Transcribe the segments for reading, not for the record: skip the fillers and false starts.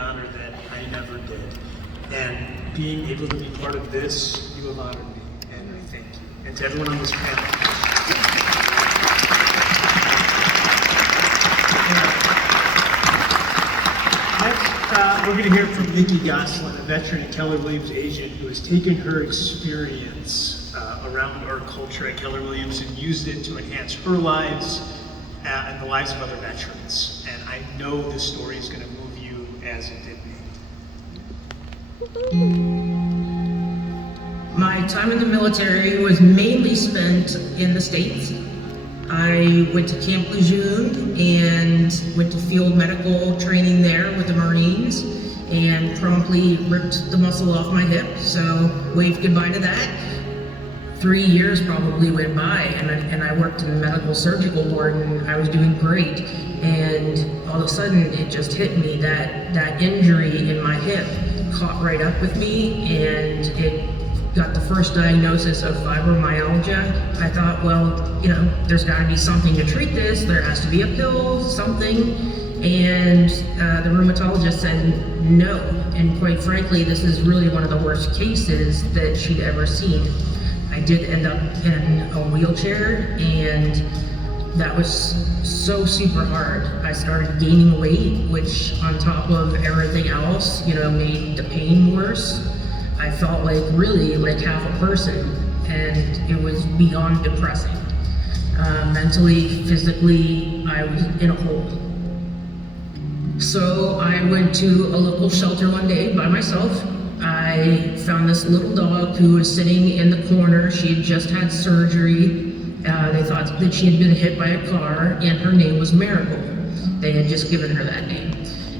honor that I never did. And being able to be part of this, you have honored me, and I thank you. And to everyone on this panel. Next, we're going to hear from Nikki Goslin, a veteran and Keller Williams agent who has taken her experience around our culture at Keller Williams and used it to enhance her lives and the lives of other veterans. And I know this story is going to move you as it did me. My time in the military was mainly spent in the States. I went to Camp Lejeune and went to field medical training there with the Marines and promptly ripped the muscle off my hip, so waved goodbye to that. 3 years probably went by and I worked in the medical surgical ward and I was doing great. And all of a sudden it just hit me that that injury in my hip caught right up with me, and it got the first diagnosis of fibromyalgia. I thought, well, you know, there's got to be something to treat this. There has to be a pill, something. And the rheumatologist said no. And quite frankly, this is really one of the worst cases that she'd ever seen. I did end up in a wheelchair, and that was so super hard. I started gaining weight, which on top of everything else, you know, made the pain worse. I felt like really like half a person, and it was beyond depressing. Mentally, physically, I was in a hole. So I went to a local shelter one day by myself. I found this little dog who was sitting in the corner. She had just had surgery. They thought that she had been hit by a car, and her name was Miracle. They had just given her that name.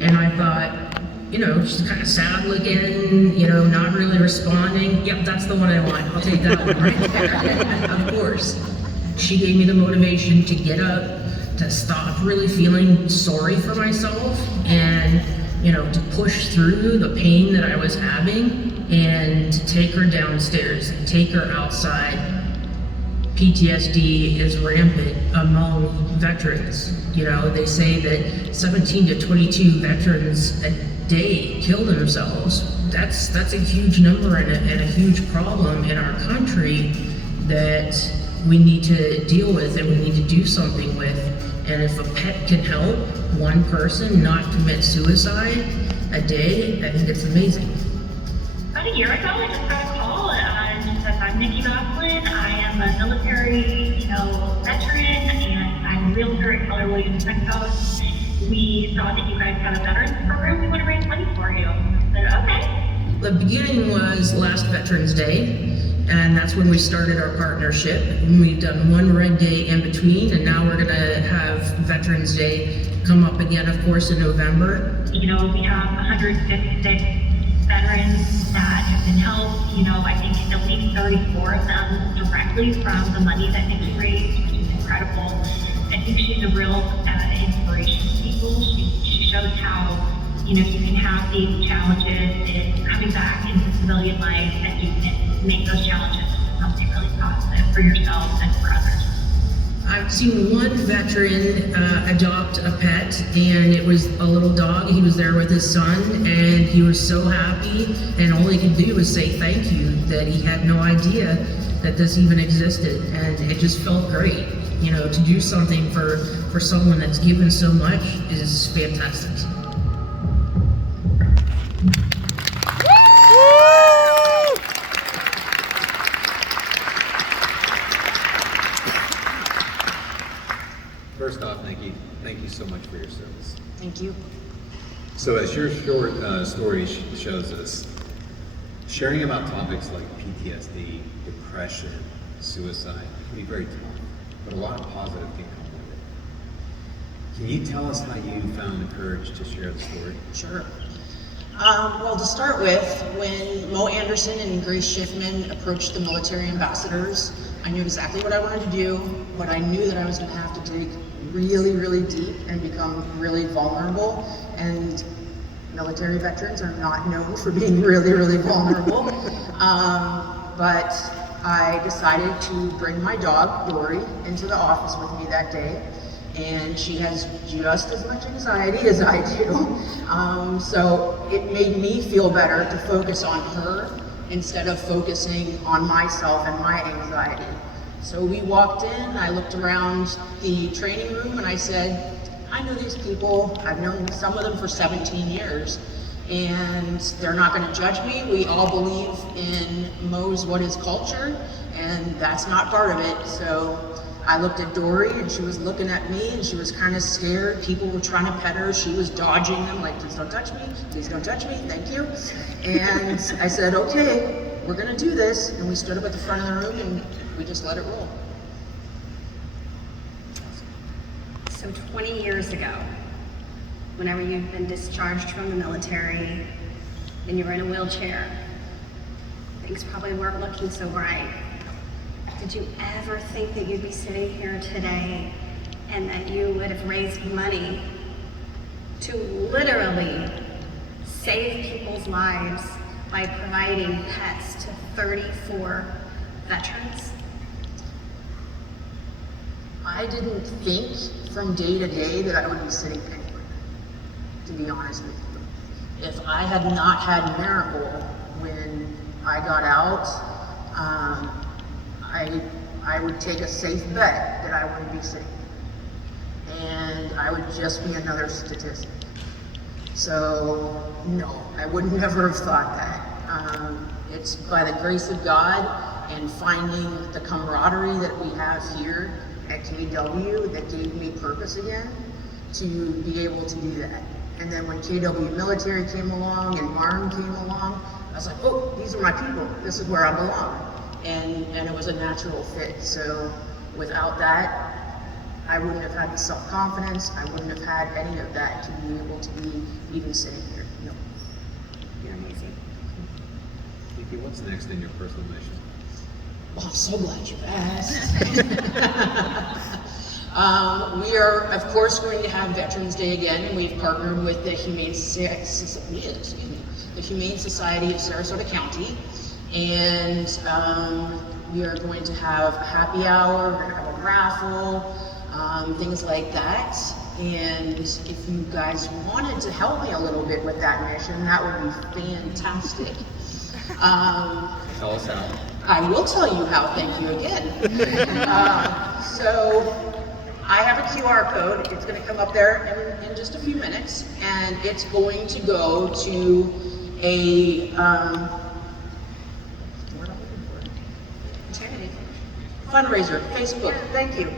And I thought, you know, she's kind of sad looking, you know, not really responding. Yep, that's the one I want. I'll take that one right there. Of course. She gave me the motivation to get up, to stop really feeling sorry for myself, and, you know, to push through the pain that I was having and to take her downstairs and take her outside. PTSD is rampant among veterans. You know, they say that 17 to 22 veterans a day kill themselves. That's a huge number and a huge problem in our country that we need to deal with and we need to do something with. And if a pet can help one person not commit suicide a day, I think it's amazing. About a year ago, I just got a call and she says, I'm Nikki Goslin. I am a military, veteran, and I'm a realtor at Keller Williams Texas. We saw that you guys have a veterans program. We want to raise money for you. I said, okay. The beginning was last Veterans Day, and that's when we started our partnership. We've done one red day in between, and now we're gonna have Veterans Day come up again, of course, in November. We have 156 veterans that have been helped. I think at least 34 of them directly from the money that Nikki raised, which is incredible. I think she's a real inspiration to people. She shows how, you can have these challenges in coming back into civilian life, and you can make those challenges something really positive for yourself and for others. I've seen one veteran adopt a pet, and it was a little dog. He was there with his son, and he was so happy, and all he could do was say thank you, that he had no idea that this even existed, and it just felt great. To do something for someone that's given so much is fantastic. First off, Nikki, thank you so much for your service. Thank you. So as your short story shows us, sharing about topics like PTSD, depression, suicide can be very tough, but a lot of positive can come with it. Can you tell us how you found the courage to share the story? Sure. Well, to start with, when Mo Anderson and Grace Schiffman approached the military ambassadors, I knew exactly what I wanted to do, but I knew that I was going to have to dig really, really deep and become really vulnerable. And military veterans are not known for being really, really vulnerable. But I decided to bring my dog, Dory, into the office with me that day. and she has just as much anxiety as I do. So it made me feel better to focus on her instead of focusing on myself and my anxiety. So we walked in, I looked around the training room and I said, I know these people, I've known some of them for 17 years, and they're not gonna judge me. We all believe in Mo's What Is Culture, and that's not part of it. So I looked at Dory and she was looking at me and she was kind of scared. People were trying to pet her. She was dodging them like, please don't touch me, please don't touch me, thank you. And I said, okay, we're gonna do this. And we stood up at the front of the room and we just let it roll. So 20 years ago, whenever you've been discharged from the military and you were in a wheelchair, things probably weren't looking so bright. Did you ever think that you'd be sitting here today and that you would have raised money to literally save people's lives by providing pets to 34 veterans? I didn't think from day to day that I would be sitting anywhere, to be honest with you. If I had not had Miracle when I got out, I would take a safe bet that I wouldn't be sitting here. And I would just be another statistic. So, no, I would never have thought that. It's by the grace of God and finding the camaraderie that we have here at KW that gave me purpose again to be able to do that. And then when KW Military came along and Marm came along, I was like, oh, these are my people. This is where I belong. And it was a natural fit. So without that, I wouldn't have had the self-confidence. I wouldn't have had any of that to be able to be even sitting here. No. You're amazing. Nikki, what's next in your personal mission? Well, I'm so glad you asked. We are, of course, going to have Veterans Day again, and we've partnered with the Humane Society of Sarasota County, and we are going to have a happy hour, we're going to have a raffle, things like that. And if you guys wanted to help me a little bit with that mission, that would be fantastic. Tell us how. I will tell you how, thank you again. So I have a QR code. It's going to come up there in just a few minutes, and it's going to go to a Charity. fundraiser, Facebook, thank you.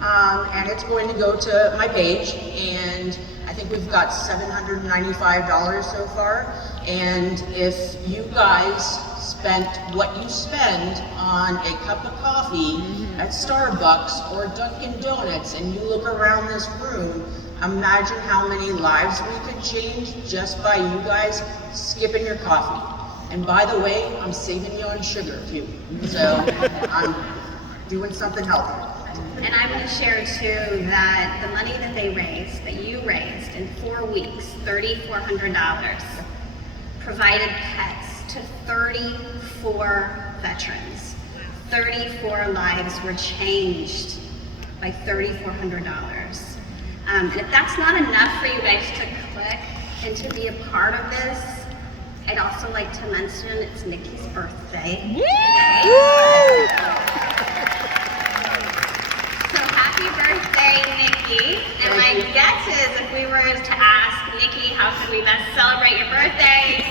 And it's going to go to my page, and I think we've got $795 so far. And if you guys spent what you spend on a cup of coffee at Starbucks or Dunkin' Donuts, and you look around this room, imagine how many lives we could change just by you guys skipping your coffee. And by the way, I'm saving you on sugar too. So I'm doing something healthy. And I'm going to share too that the money that they raised, that you raised in 4 weeks, $3,400, provided pets to 34 veterans. 34 lives were changed by $3,400. And if that's not enough for you guys to click and to be a part of this, I'd also like to mention it's Nikki's birthday today. So happy birthday, Nikki. And my guess is if we were to ask Nikki, how can we best celebrate your birthday?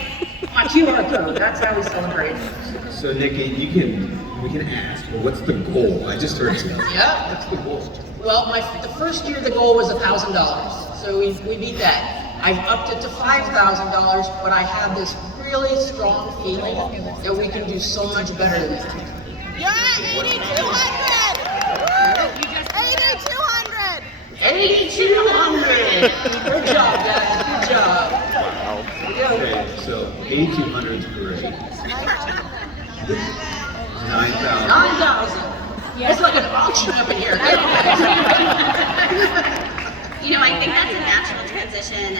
My QR code, that's how we celebrate. So Nikki, we can ask, well, what's the goal? I just heard it. Yeah. What's the goal? Well, the first year the goal was $1,000, so we beat that. I've upped it to $5,000, but I have this really strong feeling that we can do so much better than that. You're at 8,200! 8,200! Good job, guys, good job. Wow. Okay, so 8,200 is great. 9,000. 9,000. It's like an auction up in here. You know, I think that's a natural transition.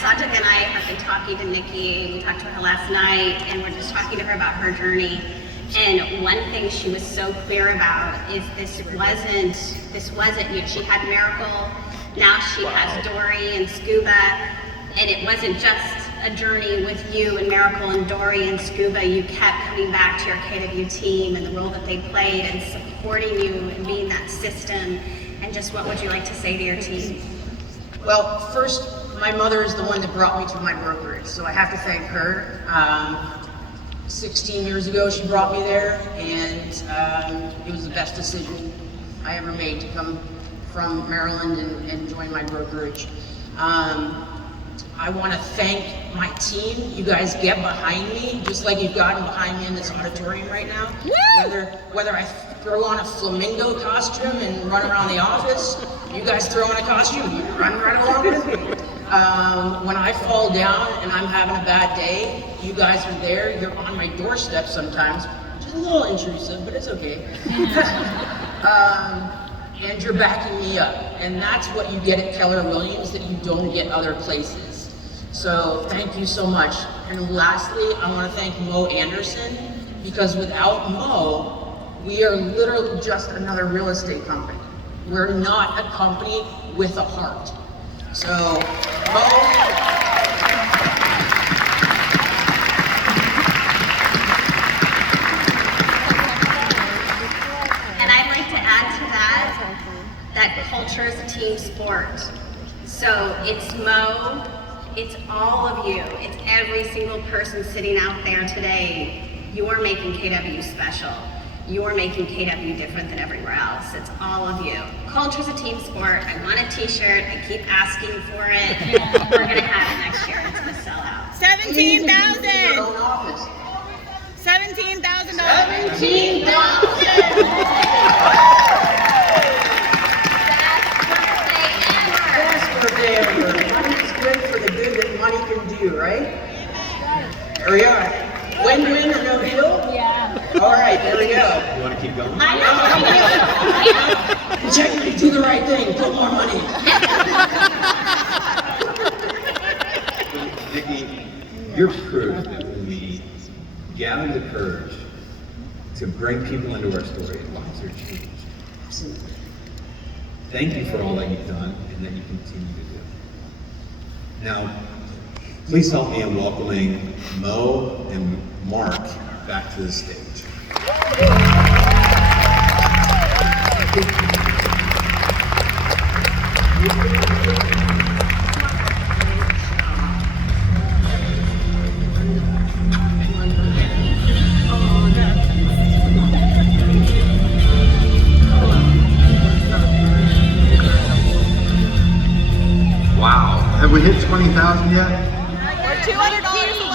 Sajak and I have been talking to Nikki. We talked to her last night, and we're just talking to her about her journey. And one thing she was so clear about is this wasn't you. She had Miracle, now she has Dory and Scuba, and it wasn't just a journey with you and Miracle and Dory and Scuba. You kept coming back to your KW team and the role that they played and supporting you and being that system. And just what would you like to say to your team? Well, first, my mother is the one that brought me to my brokerage, so I have to thank her. 16 years ago, she brought me there, and it was the best decision I ever made to come from Maryland and join my brokerage. I want to thank my team. You guys get behind me, just like you've gotten behind me in this auditorium right now. Whether I throw on a flamingo costume and run around the office, you guys throw on a costume, you run right along with me. When I fall down and I'm having a bad day, you guys are there. You're on my doorstep sometimes, which is a little intrusive, but it's okay. And you're backing me up. And that's what you get at Keller Williams that you don't get other places. So thank you so much. And lastly, I want to thank Mo Anderson, because without Mo, we are literally just another real estate company. We're not a company with a heart. So, Mo, And I'd like to add to that culture is a team sport. So it's Mo, it's all of you, it's every single person sitting out there today. You're making KW special. You're making KW different than everywhere else. It's all of you. Culture's a team sport. I want a t-shirt. I keep asking for it. We're gonna have it next year. It's gonna sell out. 17,000. your own office. $17,000. 17,000. Best birthday ever. Money is good for the good that money can do, right? There we are. Win-win or no deal? Yeah. All right, there we go. You want to keep going? I know. Check me, do the right thing, put more money. Nikki, you're proof that when we gather the courage to bring people into our story, lives are changed. Absolutely. Thank you for all that you've done and that you continue to do. Now, please help me in welcoming Mo and Mark back to the stage. Wow, have we hit 20,000 yet? We're $200